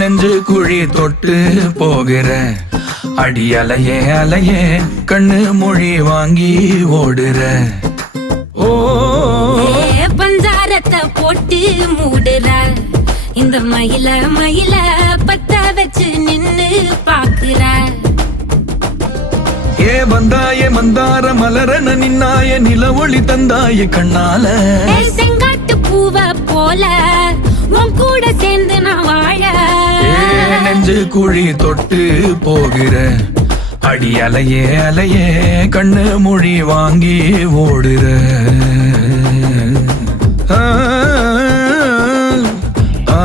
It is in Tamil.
நெஞ்சு குழி தொட்டு போகிற அடி அலையே அலையே கண்ணு மொழி வாங்கி ஓடுற. ஓ பஞ்சாரத்தை போட்டு மூடுற இந்த மயில மயில பத்த வச்சு நின்னு பாக்குற. ஏ வந்தாய மந்தார மலரன நின்னாய நில ஒளி தந்தாய கண்ணால. செங்காட்டு பூவ போல உன் கூட சேர்ந்து நான் வாழ. நெஞ்சு குழி தொட்டு போகிற அடி அலையே அலையே கண்ணு மொழி வாங்கி ஓடுற. ஆ ஆ